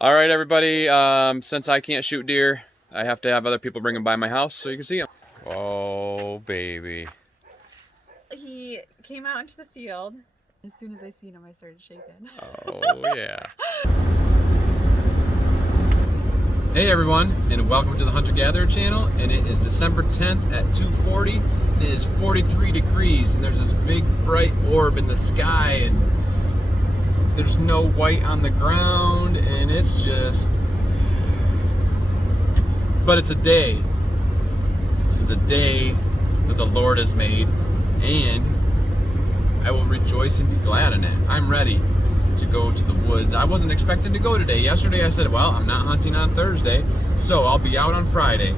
All right, everybody. Since I can't shoot deer, I have to have other people bring them by my house so you can see them. Oh, baby. He came out into the field. As soon as I seen him, I started shaking. Oh, yeah. Hey, everyone, and welcome to the Hunter Gatherer channel. And it is December 10th at 2:40. It is 43 degrees, and there's this big bright orb in the sky, and there's no white on the ground, and it's just... But it's a day. This is the day that the Lord has made, and I will rejoice and be glad in it. I'm ready to go to the woods. I wasn't expecting to go today. Yesterday I said, well, I'm not hunting on Thursday, so I'll be out on Friday.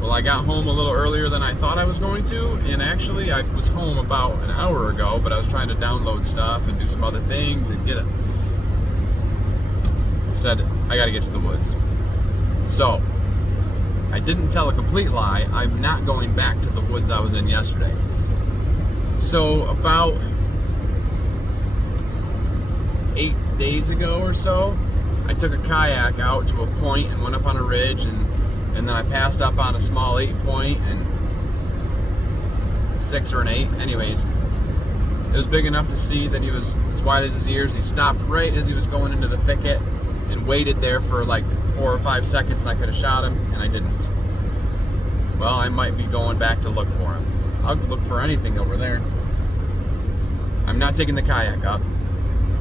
Well, I got home a little earlier than I thought I was going to, and actually I was home about an hour ago, but I was trying to download stuff and do some other things and get it. Said, I gotta get to the woods. So, I didn't tell a complete lie. I'm not going back to the woods I was in yesterday. So about 8 days ago or so, I took a kayak out to a point and went up on a ridge, and then I passed up on a small 8 point and 6 or an 8. Anyways, it was big enough to see that he was as wide as his ears. He stopped right as he was going into the thicket and waited there for like 4 or 5 seconds, and I could have shot him, and I didn't. Well, I might be going back to look for him. I'll look for anything over there. I'm not taking the kayak up.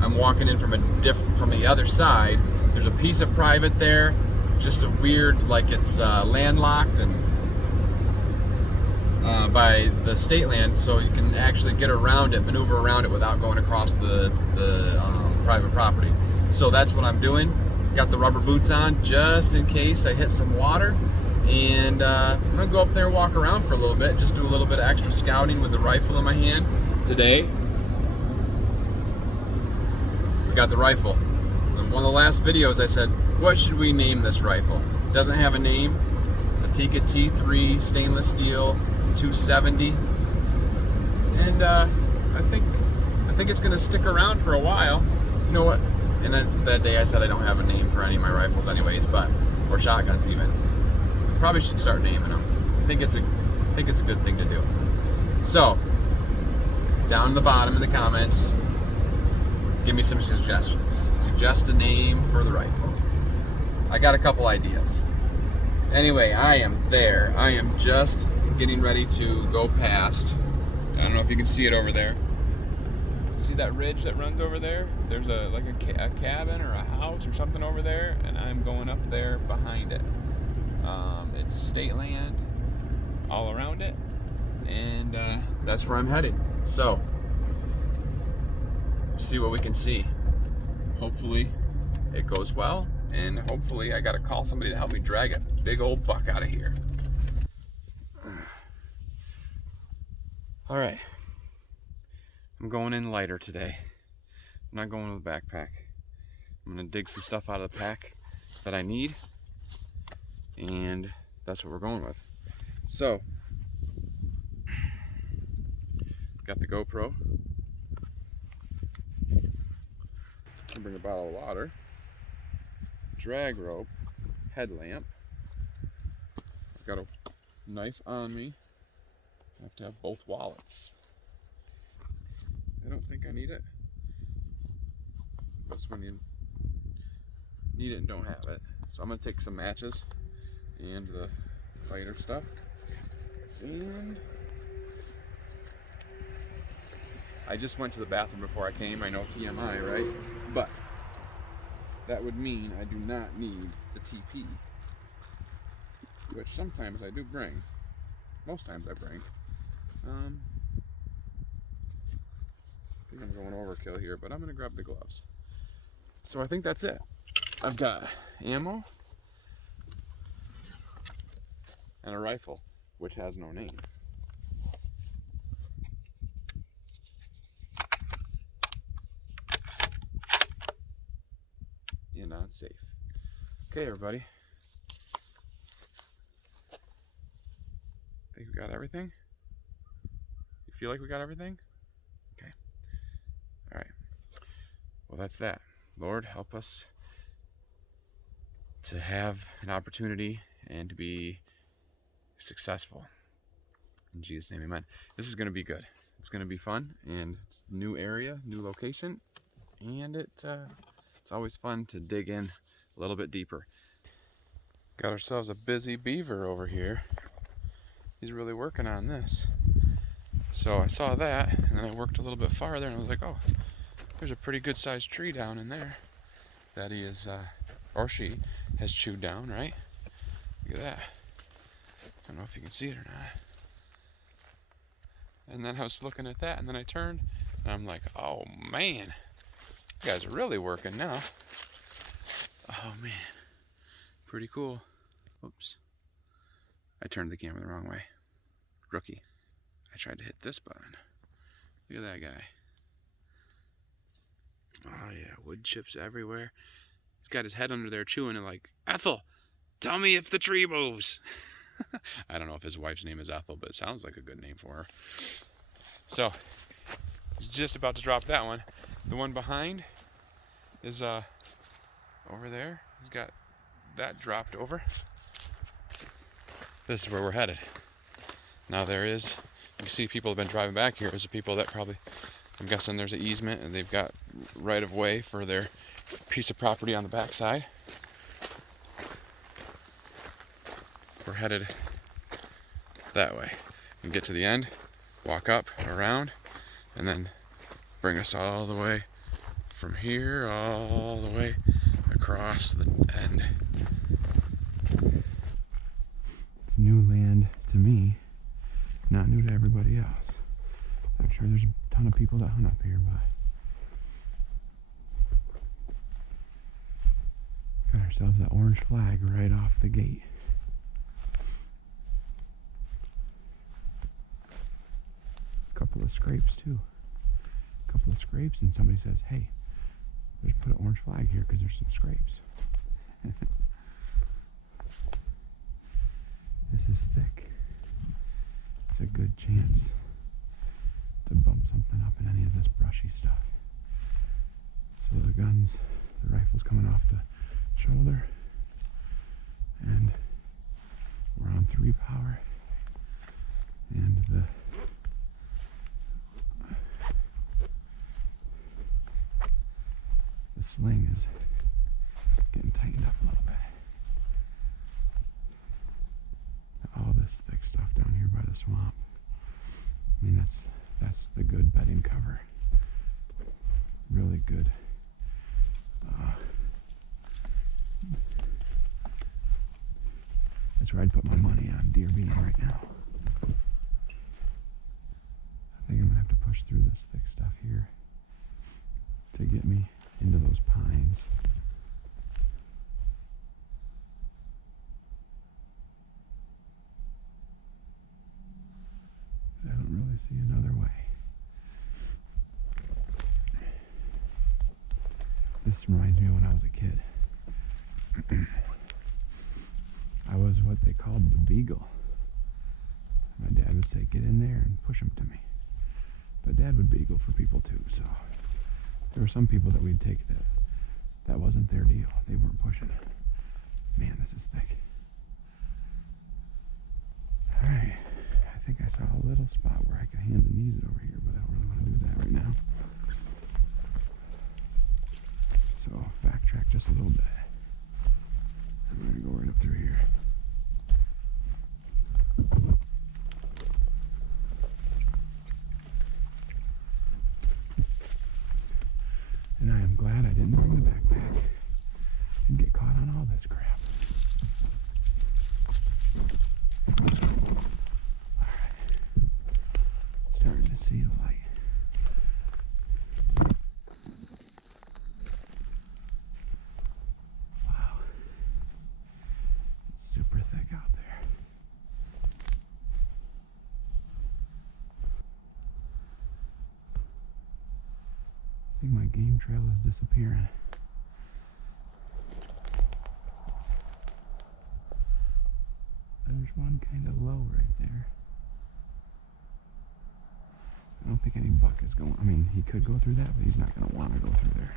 I'm walking in from the other side. There's a piece of private there, just a weird, like it's landlocked and by the state land, so you can actually get around it, maneuver around it without going across the private property. So that's what I'm doing. Got the rubber boots on just in case I hit some water. And I'm gonna go up there and walk around for a little bit, just do a little bit of extra scouting with the rifle in my hand today. I got the rifle. In one of the last videos I said, what should we name this rifle? It doesn't have a name. A Tikka T3 stainless steel 270. And I think it's gonna stick around for a while. You know what? And that day I said I don't have a name for any of my rifles anyways, or shotguns even. Probably should start naming them. I think it's a good thing to do. So, down in the bottom in the comments, give me some suggestions. Suggest a name for the rifle. I got a couple ideas. Anyway, I am there. I am just getting ready to go past. I don't know if you can see it over there. See that ridge that runs over there? There's a cabin or a house or something over there, and I'm going up there behind it. It's state land all around it, and that's where I'm headed. So, see what we can see. Hopefully it goes well, and hopefully I gotta call somebody to help me drag a big old buck out of here. All right, I'm going in lighter today. I'm not going with a backpack. I'm gonna dig some stuff out of the pack that I need, and that's what we're going with. So, got the GoPro. I'll bring a bottle of water, drag rope, headlamp. I've got a knife on me. I have to have both wallets. I don't think I need it, but it's when you need it and don't have it. So I'm gonna take some matches and the lighter stuff, and I just went to the bathroom before I came. I know TMI, right? But that would mean I do not need the TP, which sometimes I do bring. Most times I bring. I think I'm going overkill here, but I'm gonna grab the gloves. So I think that's it. I've got ammo and a rifle, which has no name. And not safe. Okay, everybody. Think we got everything? You feel like we got everything? Okay. All right. Well, that's that. Lord, help us to have an opportunity and to be successful. In Jesus' name, amen. This is going to be good. It's going to be fun, and it's a new area, new location, and it's always fun to dig in a little bit deeper. Got ourselves a busy beaver over here. He's really working on this. So I saw that, and then I worked a little bit farther, and I was like, oh, there's a pretty good sized tree down in there that he is, or she has chewed down, right? Look at that. I don't know if you can see it or not. And then I was looking at that, and then I turned, and I'm like, oh man, you guys are really working now. Oh man, pretty cool. Oops. I turned the camera the wrong way. Rookie. I tried to hit this button. Look at that guy. Oh yeah, wood chips everywhere. He's got his head under there chewing and like, Ethel, tell me if the tree moves. I don't know if his wife's name is Ethel, but it sounds like a good name for her. So, he's just about to drop that one. The one behind is over there. He's got that dropped over. This is where we're headed. Now there is, you see people have been driving back here. There's the people that probably, I'm guessing there's an easement and they've got right of way for their piece of property on the backside. We're headed that way. We get to the end, walk up, around, and then bring us all the way from here, all the way across the end. It's new land to me, not new to everybody else. I'm sure there's a ton of people that hunt up here, but got ourselves that orange flag right off the gate. Couple of scrapes too. Couple of scrapes, and somebody says, hey, let's put an orange flag here because there's some scrapes. This is thick. It's a good chance to bump something up in any of this brushy stuff. So the guns, the rifle's coming off the shoulder, and we're on 3 power, and the sling is getting tightened up a little bit. All this thick stuff down here by the swamp. I mean, that's the good bedding cover. Really good. That's where I'd put my money on deer being right now. I think I'm gonna have to push through this thick stuff here to get me into those pines. I don't really see another way. This reminds me of when I was a kid. I was what they called the beagle. My dad would say, get in there and push them to me. But Dad would beagle for people too, so there were some people that we'd take that wasn't their deal. They weren't pushing it. Man, this is thick. Alright, I think I saw a little spot where I could hands and knees it over here, but I don't really want to do that right now. So, backtrack just a little bit. I'm going to go right up through here. And I am glad I didn't bring the backpack and get caught on all this crap. Alright. Starting to see the light. Wow. It's super thick out there. I think my game trail is disappearing. There's one kind of low right there. I don't think any buck is going. I mean, he could go through that, but he's not going to want to go through there.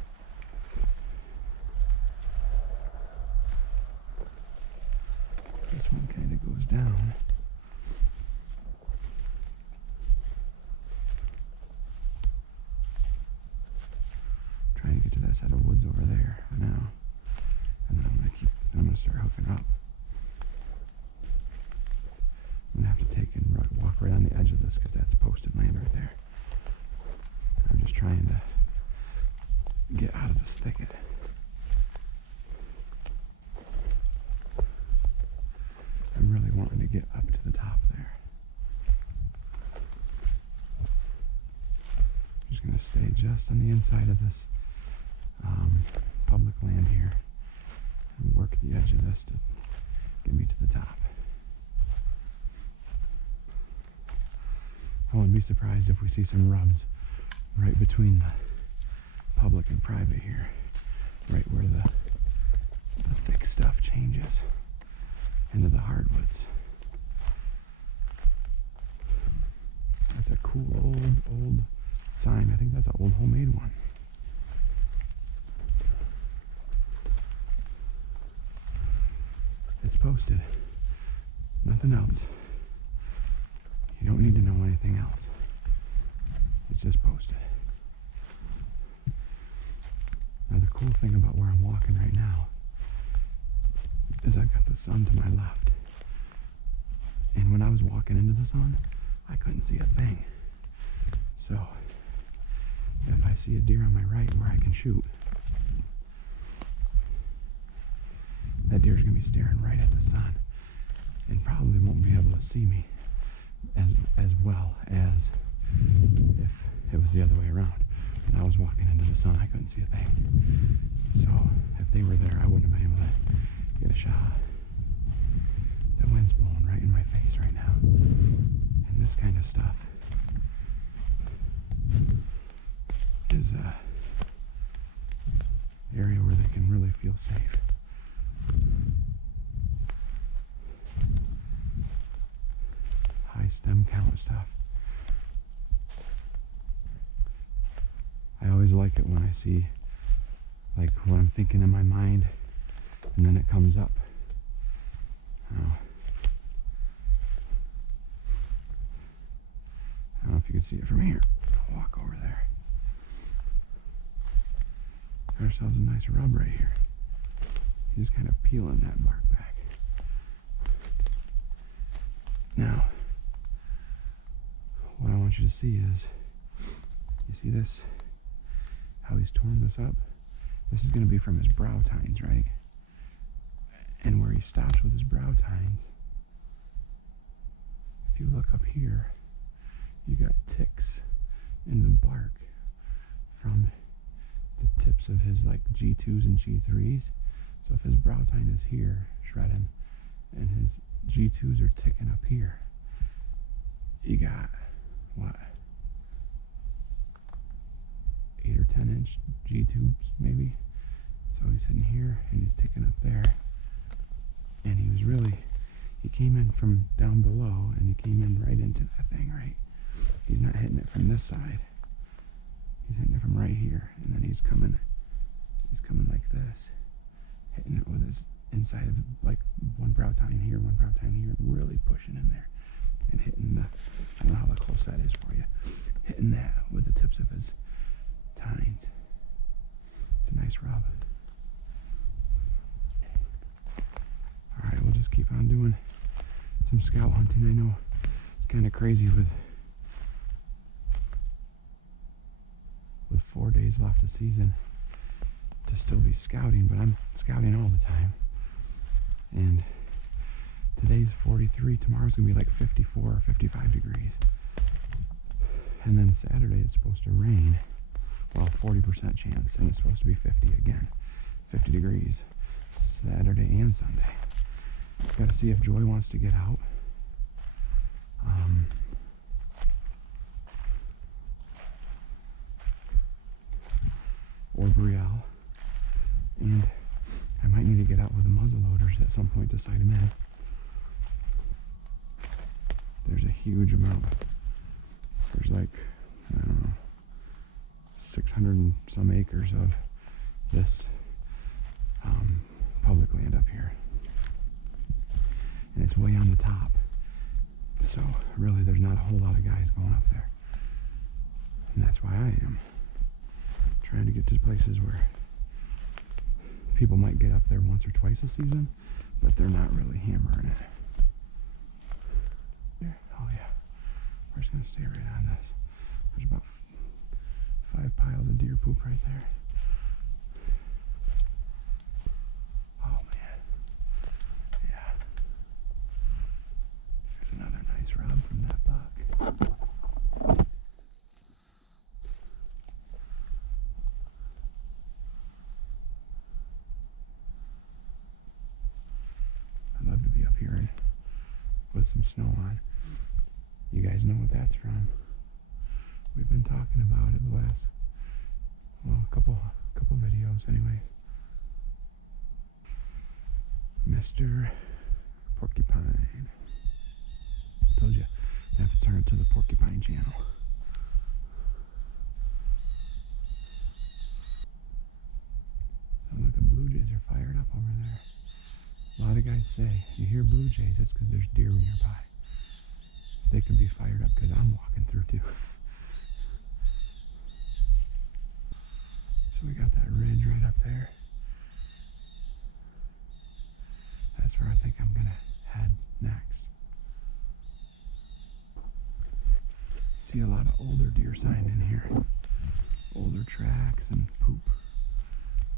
this one kind of goes down. Trying to get to that side of woods over there for now. And then I'm gonna start hooking up. I'm gonna have to take and walk right on the edge of this because that's posted land right there. I'm just trying to get out of this thicket. I'm really wanting to get up to the top there. I'm just gonna stay just on the inside of this public land here and work the edge of this to get me to the top. I wouldn't be surprised if we see some rubs right between the public and private here, right where the thick stuff changes into the hardwoods. That's a cool old sign. I think that's an old homemade one. It's posted. Nothing else. You don't need to know anything else. It's just posted. Now the cool thing about where I'm walking right now is I've got the sun to my left. And when I was walking into the sun, I couldn't see a thing. So if I see a deer on my right where I can shoot, that deer's gonna be staring right at the sun and probably won't be able to see me as well as if it was the other way around. When I was walking into the sun, I couldn't see a thing. So if they were there, I wouldn't have been able to get a shot. The wind's blowing right in my face right now. And this kind of stuff is a area where they can really feel safe. High stem count stuff. I always like it when I see like what I'm thinking in my mind and then it comes up. I don't know if you can see it from here. I'll walk over there. Got ourselves a nice rub right here. Just kind of peeling that bark back. Now, what I want you to see is, you see this? How he's torn this up? This is going to be from his brow tines, right? And where he stops with his brow tines, if you look up here, you got ticks in the bark from the tips of his like G2s and G3s. So if his brow tine is here, shredding, and his G2s are ticking up here, you got, what, 8 or 10 inch G-tubes maybe. So he's sitting here and he's ticking up there, and he came in from down below and he came in right into that thing, right? He's not hitting it from this side, he's hitting it from right here, and then he's coming like this, hitting it with his inside of like one brow tine here, one brow tine here, really pushing in there and hitting the, I don't know how close that is for you, hitting that with the tips of his tines. It's a nice rub. Alright, we'll just keep on doing some scout hunting. I know it's kind of crazy with 4 days left of season to still be scouting, but I'm scouting all the time. And today's 43, tomorrow's gonna be like 54 or 55 degrees. And then Saturday it's supposed to rain. Well, 40% chance, and it's supposed to be 50 again. 50 degrees Saturday and Sunday. Gotta see if Joy wants to get out. Or Brielle. And I might need to get out with the muzzle loaders at some point to sight them in. There's a huge amount. There's like, I don't know, 600 and some acres of this public land up here. and it's way on the top. So really there's not a whole lot of guys going up there. And that's why I am trying to get to places where people might get up there once or twice a season, but they're not really hammering it. Oh yeah, we're just gonna stay right on this. There's about 5 piles of deer poop right there. Oh man, yeah. There's another nice rub from that buck. I'd love to be up here with some snow on. You guys know what that's from. We've been talking about it the last, well, couple videos anyways. Mr. Porcupine. I told you, I have to turn it to the Porcupine channel. Sounds like the blue jays are fired up over there. A lot of guys say, you hear blue jays, that's because there's deer nearby. They could be fired up because I'm walking through too. So we got that ridge right up there. That's where I think I'm gonna head next. See a lot of older deer sign in here. Older tracks and poop.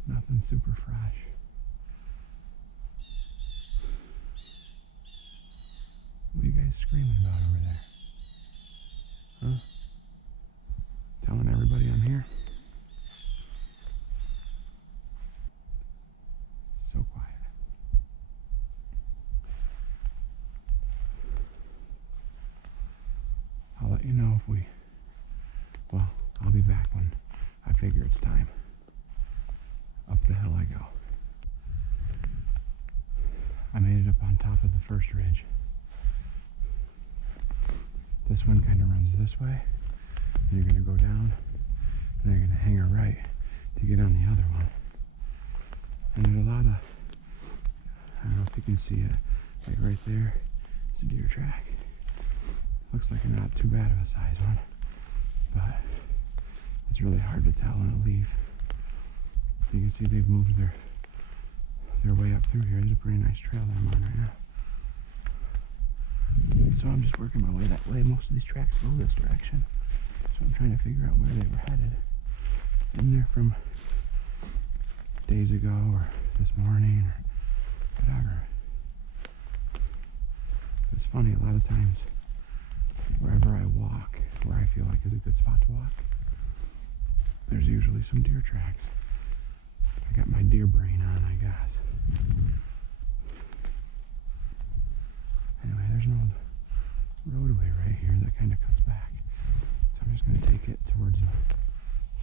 Nothing super fresh. What are you guys screaming about over there? Huh? Telling everybody I'm here? So quiet. I'll let you know if well, I'll be back when I figure it's time. Up the hill I go. I made it up on top of the first ridge. This one kind of runs this way, and you're going to go down, and then you're going to hang a right to get on the other one. And there's a lot of, I don't know if you can see it, like right there, it's a deer track. Looks like a not too bad of a size one, but it's really hard to tell in a leaf. You can see they've moved their way up through here. There's a pretty nice trail that I'm on right now. So I'm just working my way that way. Most of these tracks go this direction. So I'm trying to figure out where they were headed. And they're from days ago or this morning or whatever. It's funny, a lot of times wherever I walk, where I feel like is a good spot to walk, there's usually some deer tracks. I got my deer brain on, I guess. Anyway, there's an old roadway right here that kind of cuts back. So I'm just going to take it towards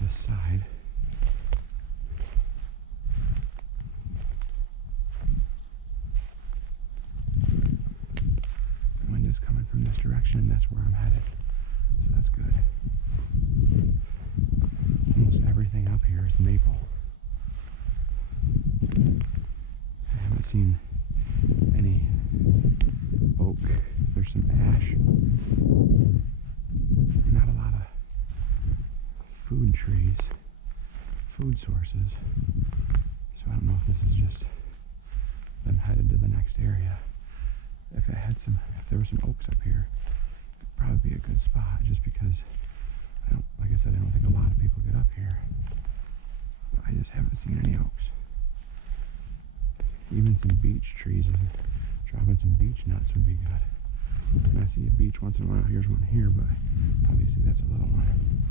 this side. The wind is coming from this direction, and that's where I'm headed. So that's good. Almost everything up here is maple. I haven't seen any oak. There's some ash. Not a lot of food trees, food sources. So I don't know if this is just them headed to the next area. If there were some oaks up here, it'd probably be a good spot, just because like I said, I don't think a lot of people get up here. But I just haven't seen any oaks. Even some beech trees, and dropping some beech nuts would be good. And I see a beech once in a while. Here's one here, but obviously that's a little one.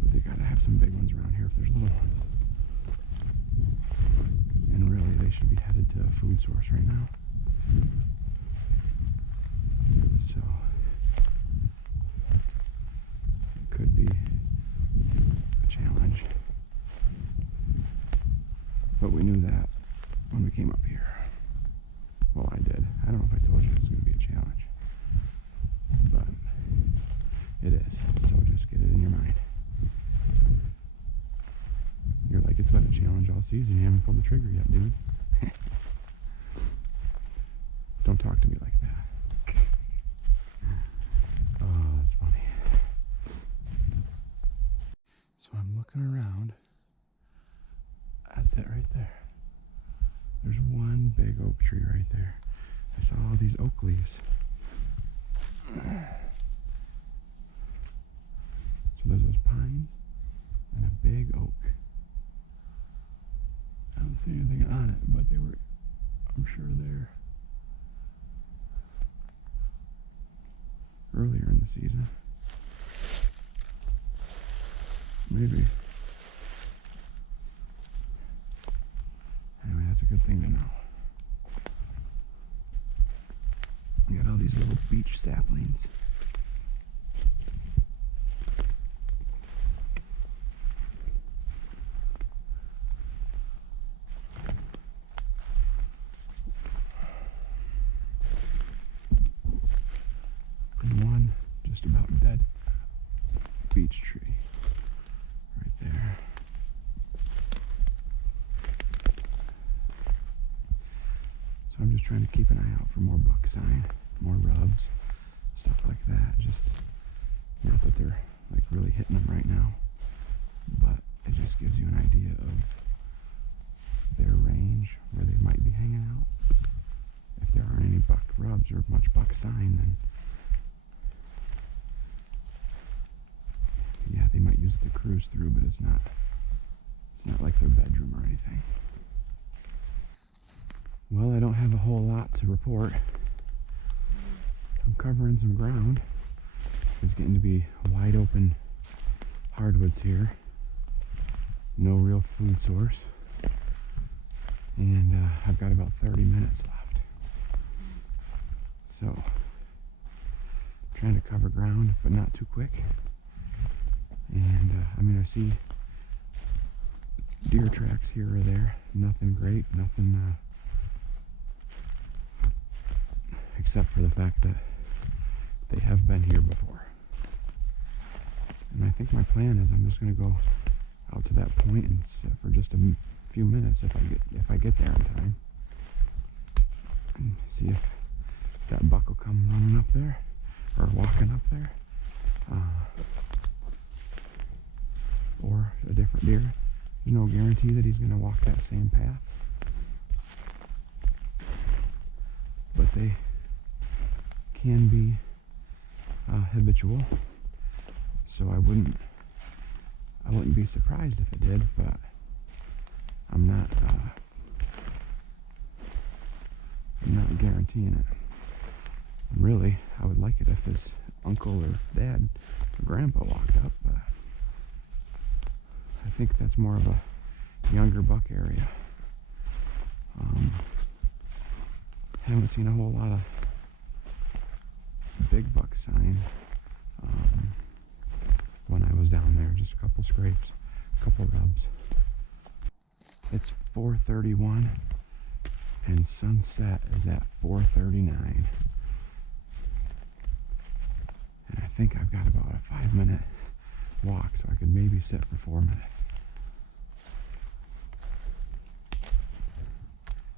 But they gotta have some big ones around here if there's little ones. And really, they should be headed to a food source right now. So it could be a challenge. But we knew that when we came up here. Well, I did. I don't know if I told you it was going to be a challenge. But it is. So just get it in your mind. You're like, it's been a challenge all season. You haven't pulled the trigger yet, dude. Don't talk to me like that. Oh, that's funny. So I'm looking around. That's it right there. There's one big oak tree right there. I saw all these oak leaves. So there's those pines and a big oak. I don't see anything on it, but they were, I'm sure there earlier in the season. Maybe. Anyway, that's a good thing to know. We got all these little beech saplings. And one just about dead beech tree right there. So I'm just trying to keep an eye out for more buck sign, more rubs, stuff like that. Just not that they're like really hitting them right now, but it just gives you an idea of their range, where they might be hanging out. If there aren't any buck rubs or much buck sign, then yeah, they might use it to cruise through, but it's not like their bedroom or anything. Well, I don't have a whole lot to report. I'm covering some ground. It's getting to be wide open hardwoods here. No real food source. And I've got about 30 minutes left. So, trying to cover ground, but not too quick. And I mean, I see deer tracks here or there. Nothing great, nothing except for the fact that they have been here before. And I think my plan is I'm just going to go out to that point and sit for just a few minutes if I get there in time, and see if that buck will come running up there or walking up there, or a different deer. There's no guarantee that he's going to walk that same path, but they can be habitual, so I wouldn't be surprised if it did, but I'm not guaranteeing it. And really, I would like it if his uncle or dad or grandpa walked up, but I think that's more of a younger buck area. Haven't seen a whole lot of big buck sign when I was down there. Just a couple scrapes, a couple rubs. It's 4:31 and sunset is at 4:39. And I think I've got about a 5-minute walk, so I could maybe sit for 4 minutes.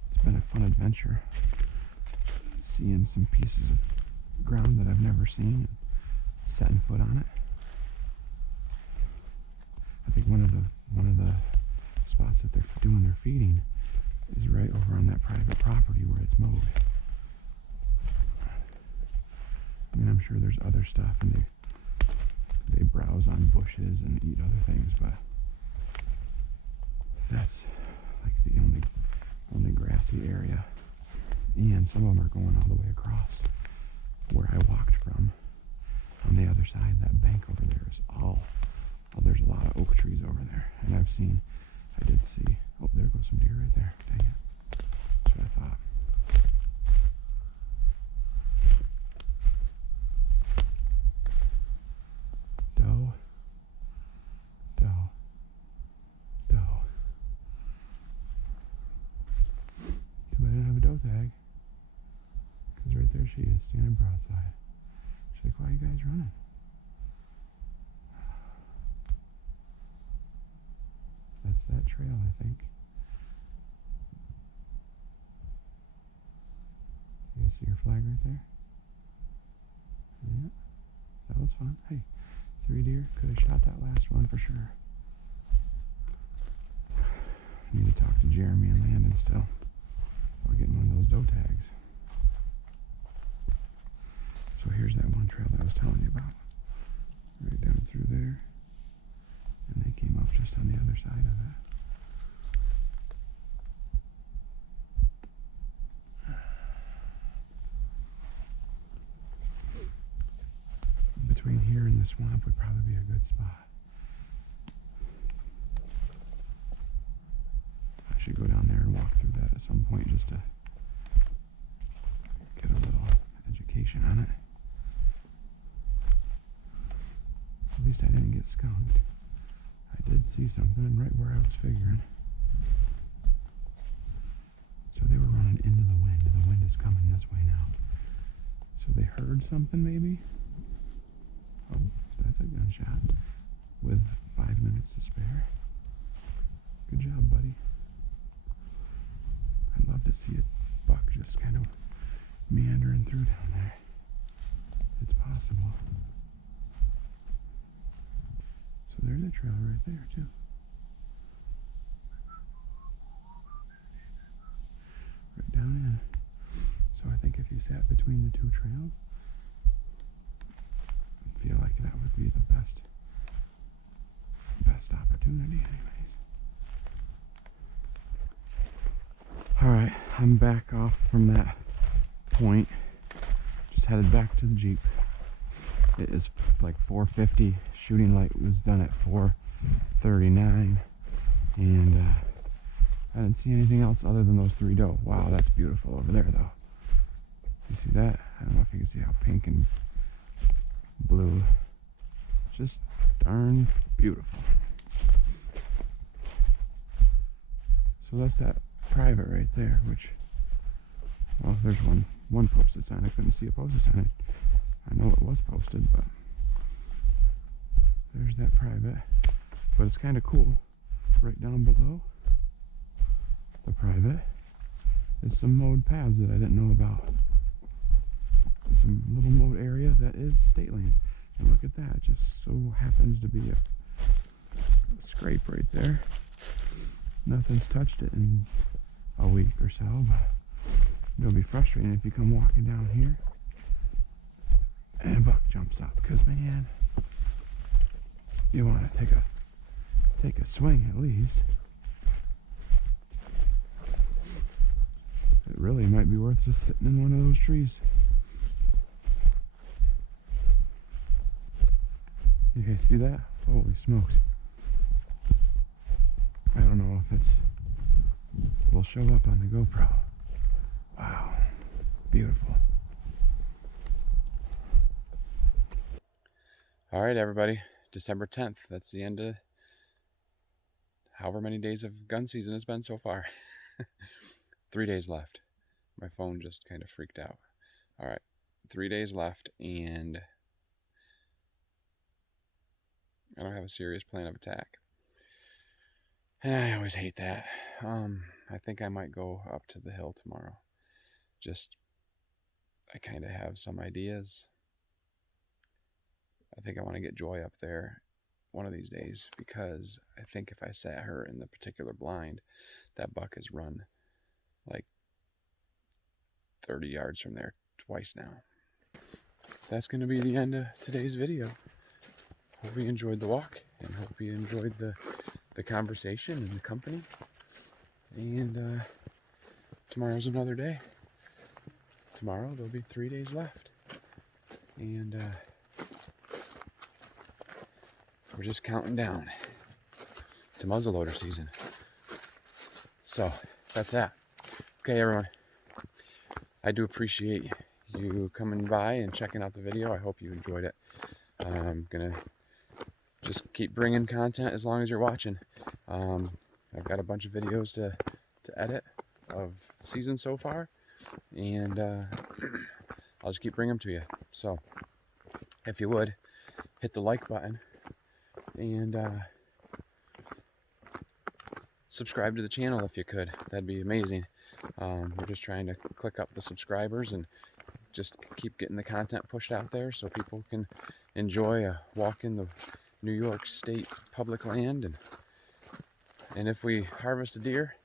It's been a fun adventure, seeing some pieces of ground that I've never seen and setting foot on it. I think one of the spots that they're doing their feeding is right over on that private property where it's mowed. I mean, I'm sure there's other stuff, and they browse on bushes and eat other things, but that's like the only grassy area. And some of them are going all the way across where I walked from. On the other side, that bank over there is there's a lot of oak trees over there. And I did see, oh, there goes some deer right there. Dang it. That's what I thought. Doe. Too bad I didn't have a doe tag. Because right there she is, standing broadside. She's like, why are you guys running? That's that trail, I think. Yeah. You see your flag right there? Yeah, that was fun. Hey, 3 deer. Could have shot that last one for sure. I need to talk to Jeremy and Landon still about getting one of those doe tags. So here's that one trail that I was telling you about. Right down through there. And they came off just on the other side of it. Between here and the swamp would probably be a good spot. I should go down there and walk through that at some point just to get a little education on it. At least I didn't get skunked. I did see something right where I was figuring. So they were running into the wind. The wind is coming this way now. So they heard something maybe? Oh, that's a gunshot with 5 minutes to spare. Good job, buddy. I'd love to see a buck just kind of meandering through down there. It's possible. So there's a trail right there too. Right down in. So I think if you sat between the two trails, I feel like that would be the best opportunity anyways. Alright, I'm back off from that point. Just headed back to the Jeep. It is like 4:50. Shooting light was done at 4:39. And I didn't see anything else other than those 3 doe. Wow, that's beautiful over there though. You see that? I don't know if you can see how pink and blue. Just darn beautiful. So that's that private right there, which, well, there's one posted sign. I couldn't see a posted sign. I know it was posted, but there's that private. But it's kind of cool. Right down below the private is some mowed paths that I didn't know about. Some little mowed area that is state land. And look at that, just so happens to be a scrape right there. Nothing's touched it in a week or so, but it'll be frustrating if you come walking down here and a buck jumps up, because man, you want to take a swing at least. It really might be worth just sitting in one of those trees. You guys see that? Holy smokes. I don't know if will show up on the GoPro. Wow. Beautiful. All right, everybody. December 10th. That's the end of however many days of gun season has been so far. 3 days left. My phone just kind of freaked out. All right. 3 days left, and I don't have a serious plan of attack. I always hate that. I think I might go up to the hill tomorrow. I kind of have some ideas. I think I want to get Joy up there one of these days, because I think if I sat her in the particular blind, that buck has run like 30 yards from there twice now. That's going to be the end of today's video. Hope you enjoyed the walk, and hope you enjoyed the conversation and the company. And tomorrow's another day. Tomorrow there'll be 3 days left. And we're just counting down to muzzleloader season. So that's that. Okay, everyone. I do appreciate you coming by and checking out the video. I hope you enjoyed it. I'm gonna just keep bringing content as long as you're watching. I've got a bunch of videos to edit of the season so far, and I'll just keep bringing them to you. So if you would, hit the like button and subscribe to the channel if you could. That'd be amazing. We're just trying to click up the subscribers and just keep getting the content pushed out there so people can enjoy a walk in the New York State public land. And if we harvest a deer,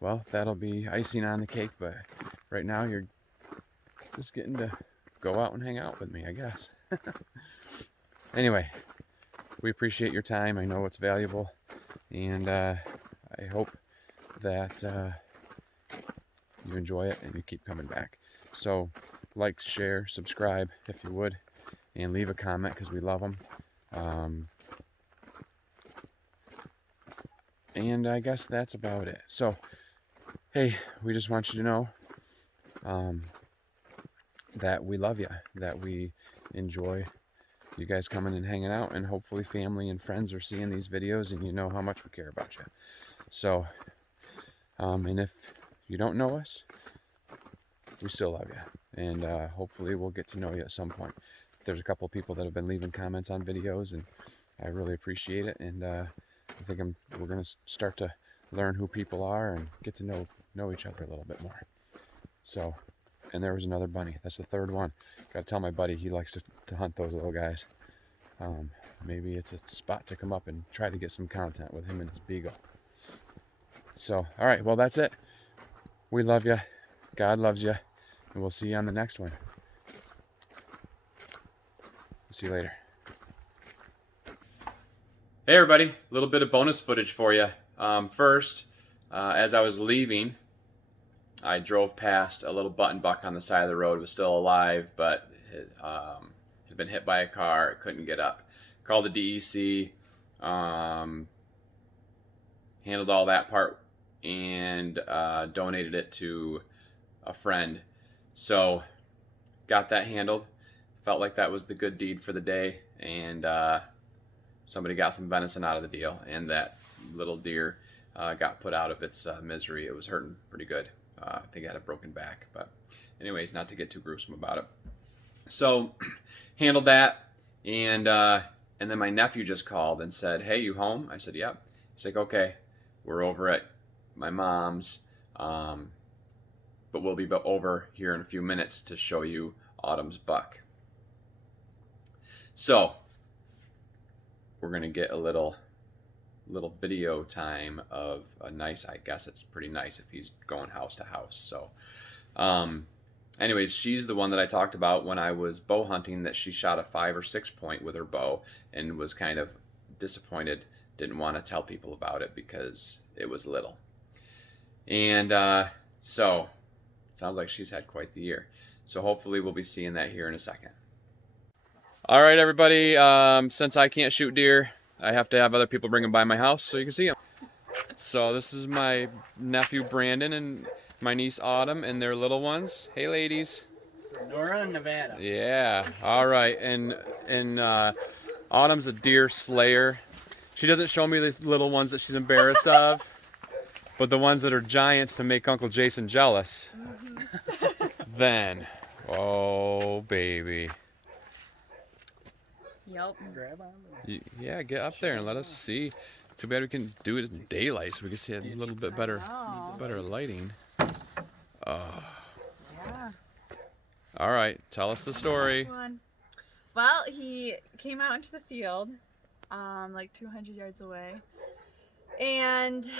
well, that'll be icing on the cake. But right now you're just getting to go out and hang out with me, I guess. Anyway, we appreciate your time. I know it's valuable, and I hope that you enjoy it and you keep coming back. So like, share, subscribe if you would, and leave a comment because we love them. And I guess that's about it. So hey, we just want you to know that we love you, that we enjoy you guys coming and hanging out, and hopefully family and friends are seeing these videos and you know how much we care about you. So and if you don't know us, we still love you, and hopefully we'll get to know you at some point. There's a couple people that have been leaving comments on videos, and I really appreciate it, and I think we're going to start to learn who people are and get to know each other a little bit more. So, and there was another bunny. That's the third one. Got to tell my buddy, he likes to hunt those little guys. Maybe it's a spot to come up and try to get some content with him and his beagle. So, all right, well, that's it. We love you. God loves you. And we'll see you on the next one. See you later. Hey everybody, a little bit of bonus footage for you. First, as I was leaving, I drove past a little button buck on the side of the road. It was still alive, but it had been hit by a car. It couldn't get up. Called the DEC, handled all that part, and donated it to a friend. So, got that handled. Felt like that was the good deed for the day, and somebody got some venison out of the deal, and that little deer got put out of its misery. It was hurting pretty good. I think it had a broken back, but anyways, not to get too gruesome about it. So handled that, and then my nephew just called and said, "Hey, you home?" I said, "Yep." He's like, "Okay, we're over at my mom's, but we'll be over here in a few minutes to show you Autumn's buck." So we're gonna get a little video time of a nice, I guess it's pretty nice if he's going house to house. So anyways, she's the one that I talked about when I was bow hunting, that she shot a 5 or 6 point with her bow and was kind of disappointed, didn't want to tell people about it because it was little. And so sounds like she's had quite the year. So hopefully we'll be seeing that here in a second. All right, everybody, since I can't shoot deer, I have to have other people bring them by my house so you can see them. So this is my nephew Brandon and my niece Autumn and their little ones. Hey, ladies. Sonora, Nevada. Yeah, all right. And Autumn's a deer slayer. She doesn't show me the little ones that she's embarrassed of, but the ones that are giants to make Uncle Jason jealous. Then, oh, baby. Yep. Grab on. Yeah, get up there and let us see. Too bad we can do it in daylight so we can see a little bit better lighting. Oh. Yeah. All right, tell us the story. One. Well, he came out into the field, like 200 yards away, and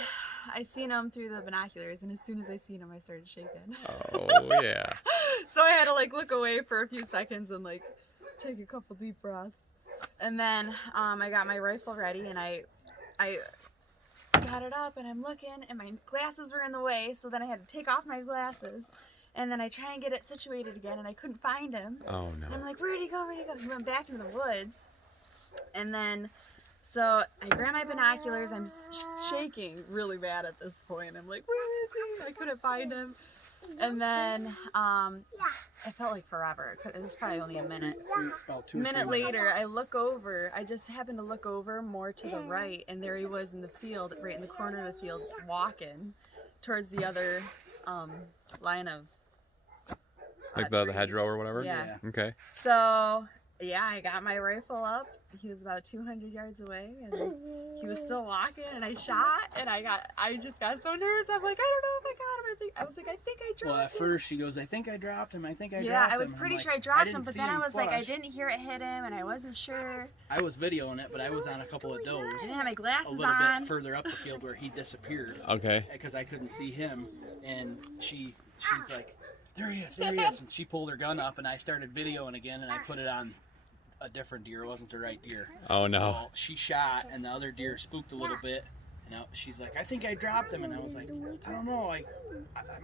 I seen him through the binoculars, and as soon as I seen him, I started shaking. Oh, yeah. So I had to like look away for a few seconds and like take a couple deep breaths. And then I got my rifle ready, and I got it up, and I'm looking, and my glasses were in the way, so then I had to take off my glasses, and then I try and get it situated again, and I couldn't find him. Oh, no. And I'm like, where'd he go? Where'd he go? He went back into the woods. And then, so I grab my binoculars. I'm shaking really bad at this point. I'm like, where is he? I couldn't find him. And then I felt like forever. It was probably only a minute. About 2 A or 3 minute minutes. later, I look over. I just happened to look over more to the right, and there he was in the field, right in the corner of the field, walking towards the other line of Like the trees. hedgerow or whatever? Yeah. Okay. So yeah, I got my rifle up. He was about 200 yards away, and he was still walking. And I shot, and I just got so nervous. I'm like, I don't know if I got him. I was like, I think I dropped him. Well, at first she goes, I think I dropped him. I think I dropped him. Yeah, I was And I'm pretty like, sure I dropped him, didn't but see then I him was like, I flush. didn't hear it hit him, and I wasn't sure. I was videoing it, but I was on a couple of does. I didn't have my A glasses little on. bit further up the field where he disappeared. Okay. Because I couldn't see him, and she's like, there he is, and she pulled her gun up, and I started videoing again, and I put it on a different deer. It wasn't the right deer. Oh no. Well, she shot, and the other deer spooked a little bit, and she's like, I think I dropped him, and I was like, I don't know,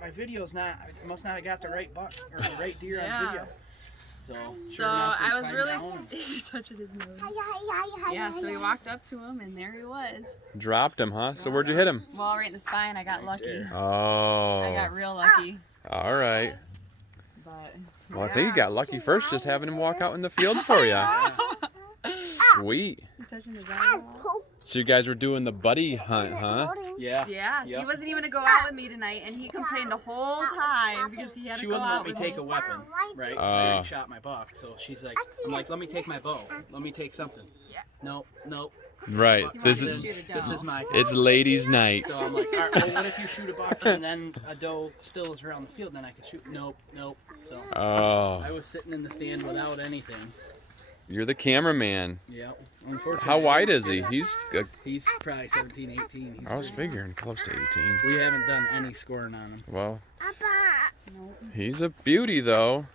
my video's not, I must not have got the right buck or the right deer on video. So, So sure enough, we I was climbed really down. He's touching his nose. Yeah, so we walked up to him, and there he was. Dropped him, huh? So where'd you hit him? Well, right in the spine. I got lucky. there. Oh. I got real lucky. All right. But Well, I think you got lucky first just having him walk out in the field for you. Sweet. You touching his eye? So you guys were doing the buddy hunt, huh? Yeah. Yeah, Yep. he wasn't even gonna go out with me tonight, and he complained the whole time because he had She to go wouldn't out let me with take me. a weapon, right? I already shot my buck, so she's like, I'm like, let me take my bow. Let me take something. Nope. Right. Buck This comes is in, this is my. it's ladies' night. So I'm like, all right, well, what if you shoot a buck and then a doe still is around the field, then I can shoot? Nope. So Oh, I was sitting in the stand without anything. you're the cameraman. Yeah. Unfortunately. How wide is he? He's He's probably 17, 18. He's I was figuring close to 18. we haven't done any scoring on him. Well, he's a beauty though.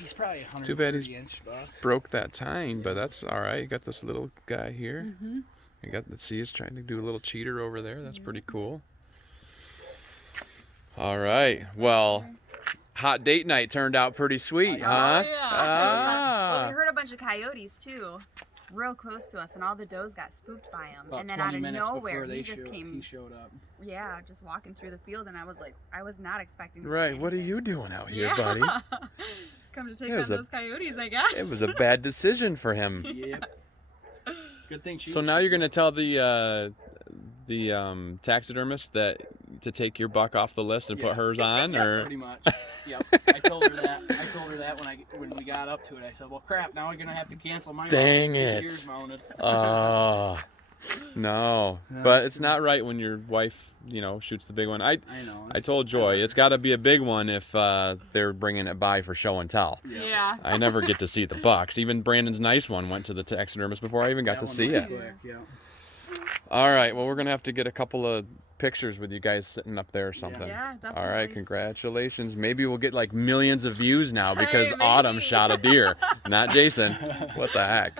He's probably a 130 Too bad he's- inch buck. Broke that tine, but that's all right. You got this little guy here. You got the see, he's trying to do a little cheater over there. That's pretty cool. All right. Well, hot date night turned out pretty sweet, huh? Oh, yeah. Ah. Well, we heard a bunch of coyotes too, real close to us, and all the does got spooked by him. About And then 20 out of minutes nowhere, before they he just came. he showed up. Yeah, just walking through the field, and I was like, I was not expecting. To see Right. What are anything. you doing out here, Yeah. buddy? Come to take It on was a- those coyotes, I guess. It was a bad decision for him. Yep. Good thing she. So now you're gonna tell the taxidermist that to take your buck off the list and put hers on, or Pretty much. Yep. I told her that when we got up to it. I said, "Well, crap. Now we're gonna have to cancel my." Dang ears it. mounted. oh no, but it's not right when your wife, shoots the big one. I know. told Joy it's got to be a big one if they're bringing it by for show and tell. Yeah. I never get to see the bucks. Even Brandon's nice one went to the taxidermist before I even got to see it. Quick, yeah. All right, well, we're gonna have to get a couple of pictures with you guys sitting up there or something. Yeah, definitely. All right, congratulations. Maybe we'll get like millions of views now because Hey, Autumn maybe. shot a deer, not Jason. What the heck?